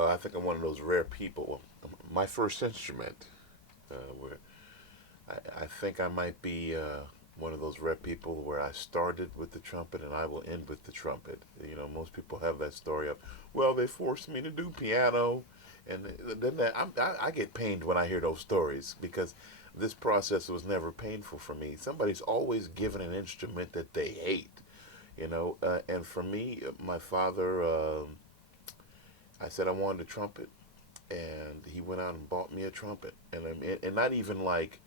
I think I'm one of those rare people. My first instrument, where I think I might be one of those rare people where I started with the trumpet and I will end with the trumpet. You know, most people have that story of, well, they forced me to do piano, and then I get pained when I hear those stories because this process was never painful for me. Somebody's always given an instrument that they hate, you know. And for me, my father, I said I wanted a trumpet, and he went out and bought me a trumpet, and not even like,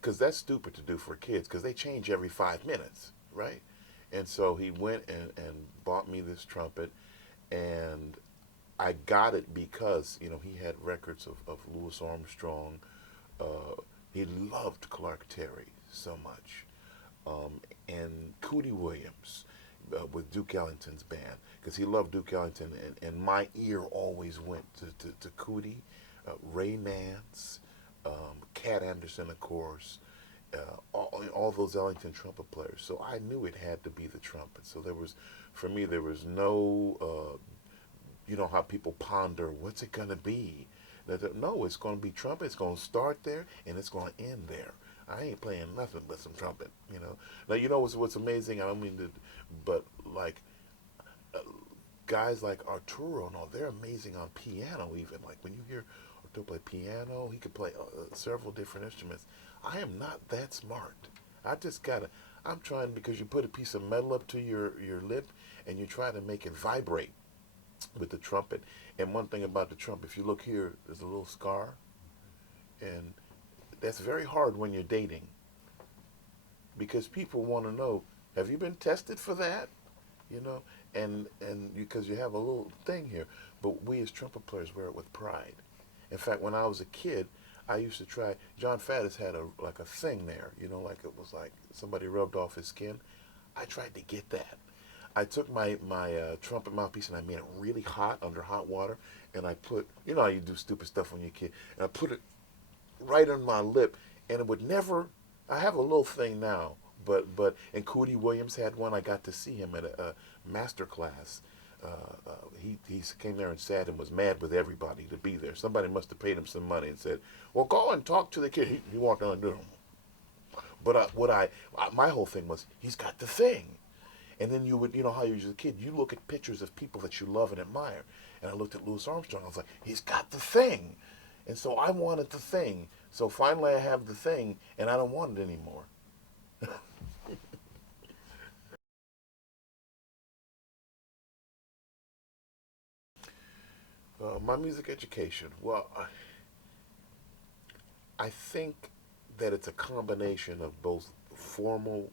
because that's stupid to do for kids, because they change every 5 minutes, right? And so he went and bought me this trumpet, and I got it because he had records of Louis Armstrong. He loved Clark Terry so much, and Cootie Williams with Duke Ellington's band, because he loved Duke Ellington, and my ear always went to Cootie, Ray Nance, Cat Anderson, of course, all those Ellington trumpet players. So I knew it had to be the trumpet. So for me, there was no, you know how people ponder, what's it going to be? No, it's going to be trumpet. It's going to start there and it's going to end there. I ain't playing nothing but some trumpet, you know. Now, you know what's amazing? I don't mean to, but like uh, guys like Arturo and all, they're amazing on piano even. Like when you hear Arturo play piano, he could play several different instruments. I am not that smart. I just gotta, I'm trying, because you put a piece of metal up to your lip and you try to make it vibrate with the trumpet. And one thing about the trumpet, if you look here, there's a little scar, and that's very hard when you're dating, because people want to know, have you been tested for that? You know, and because you have a little thing here, but we as trumpet players wear it with pride. In fact, when I was a kid, I used to try. John Faddis had a thing there, you know, like it was like somebody rubbed off his skin. I tried to get that. I took my trumpet mouthpiece and I made it really hot under hot water, and I put, you know how you do stupid stuff when you're a kid, and I put it right on my lip, and it would never. I have a little thing now, and Cootie Williams had one. I got to see him at a master class. He came there and sat and was mad with everybody to be there. Somebody must have paid him some money and said, "Well, go and talk to the kid." He walked on and did it. But my whole thing was, he's got the thing. And then you would, you know how you as a kid, you look at pictures of people that you love and admire. And I looked at Louis Armstrong. I was like, he's got the thing. And so I wanted the thing. So finally I have the thing, and I don't want it anymore. My music education. Well, I think that it's a combination of both formal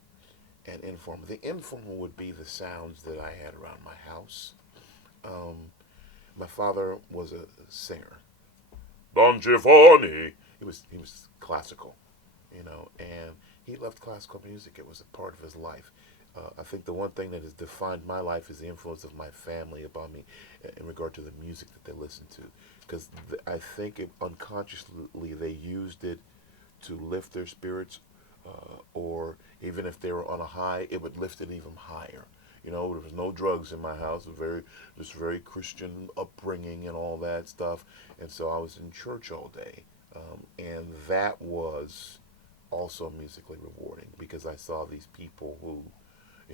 and informal. The informal would be the sounds that I had around my house. Um, my father was a singer. Don Giovanni. He was classical, you know, and he loved classical music. It was a part of his life. I think the one thing that has defined my life is the influence of my family upon me in regard to the music that they listen to, because I think unconsciously they used it to lift their spirits, or even if they were on a high, it would lift it even higher. You know, there was no drugs in my house. Just very Christian upbringing and all that stuff. And so I was in church all day, and that was also musically rewarding, because I saw these people who,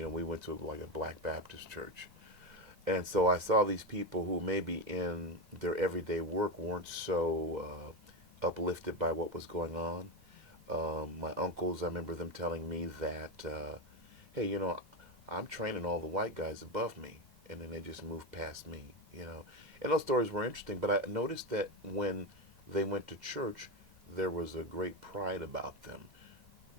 we went to like a Black Baptist church, and so I saw these people who maybe in their everyday work weren't so uplifted by what was going on. My uncles, I remember them telling me that, hey, I'm training all the white guys above me, and then they just moved past me, you know. And those stories were interesting, but I noticed that when they went to church, there was a great pride about them.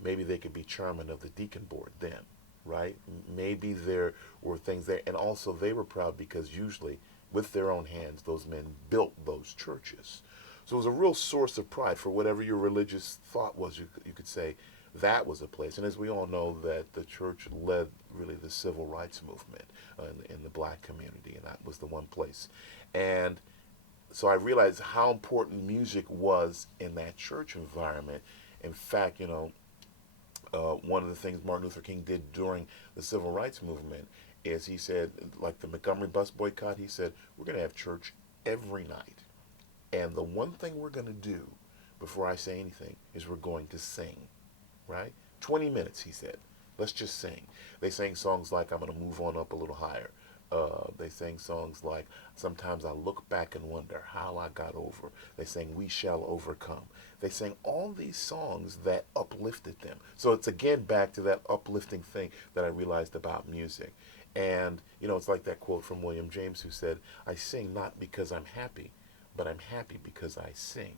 Maybe they could be chairman of the deacon board then, right? Maybe there were things there, and also they were proud because usually, with their own hands, those men built those churches. So it was a real source of pride for whatever your religious thought was. You could say that was a place. And as we all know, that the church led really the civil rights movement in the black community, and that was the one place. And so I realized how important music was in that church environment. In fact, one of the things Martin Luther King did during the civil rights movement is he said, like the Montgomery bus boycott, he said, we're going to have church every night. And the one thing we're going to do before I say anything is we're going to sing, right? 20 minutes, he said. Let's just sing. They sang songs like I'm going to move on up a little higher. They sang songs like sometimes I look back and wonder how I got over. They sang We Shall Overcome. They sang all these songs that uplifted them. So it's again back to that uplifting thing that I realized about music. And, it's like that quote from William James who said, I sing not because I'm happy, but I'm happy because I sing.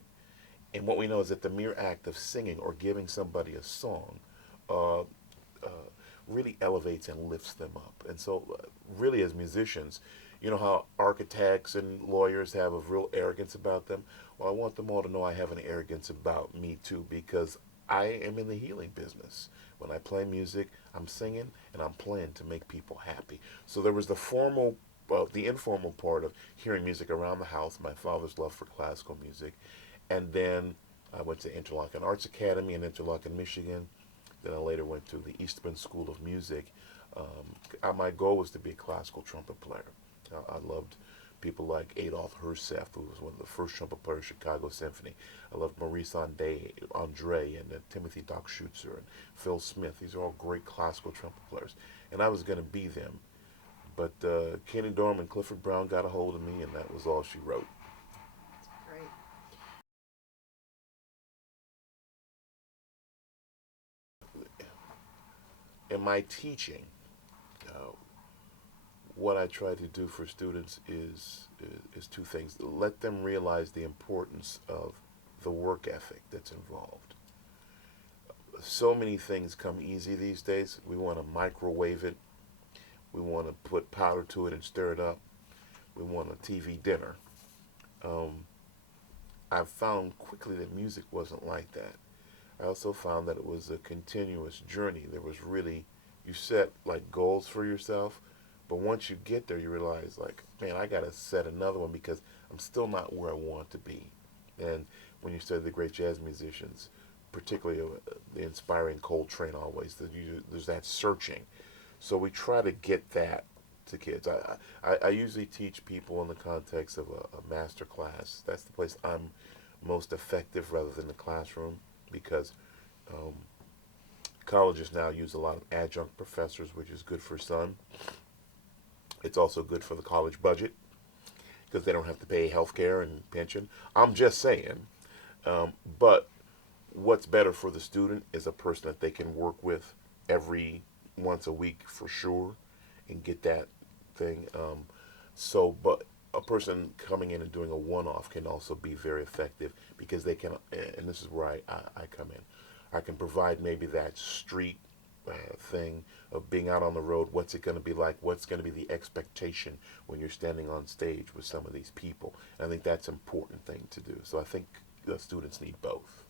And what we know is that the mere act of singing or giving somebody a song uh, really elevates and lifts them up. And so, really, as musicians, you know how architects and lawyers have a real arrogance about them? Well, I want them all to know I have an arrogance about me too, because I am in the healing business. When I play music, I'm singing and I'm playing to make people happy. So there was the informal part of hearing music around the house, my father's love for classical music, and then I went to Interlochen Arts Academy in Interlochen, Michigan. Then I later went to the Eastman School of Music. My goal was to be a classical trumpet player. I loved people like Adolphe Herseth, who was one of the first trumpet players of Chicago Symphony. I loved Maurice Andre and Timothy Dockschutzer and Phil Smith. These are all great classical trumpet players. And I was going to be them. But Kenny Dorham and Clifford Brown got a hold of me, and that was all she wrote. Great. In my teaching, uh, what I try to do for students is two things. Let them realize the importance of the work ethic that's involved. So many things come easy these days. We want to microwave it. We want to put powder to it and stir it up. We want a TV dinner. Um, I found quickly that music wasn't like that. I also found that it was a continuous journey. There was really, you set like goals for yourself, but once you get there, you realize like, man, I got to set another one because I'm still not where I want to be. And when you study the great jazz musicians, particularly the inspiring Coltrane always, there's that searching. So we try to get that to kids. I usually teach people in the context of a master class. That's the place I'm most effective rather than the classroom because um, colleges now use a lot of adjunct professors, which is good for some. It's also good for the college budget because they don't have to pay health care and pension. I'm just saying. But what's better for the student is a person that they can work with every once a week for sure and get that thing. But a person coming in and doing a one-off can also be very effective because they can, and this is where I come in. I can provide maybe that street thing of being out on the road. What's it going to be like? What's going to be the expectation when you're standing on stage with some of these people? And I think that's an important thing to do. So I think the students need both.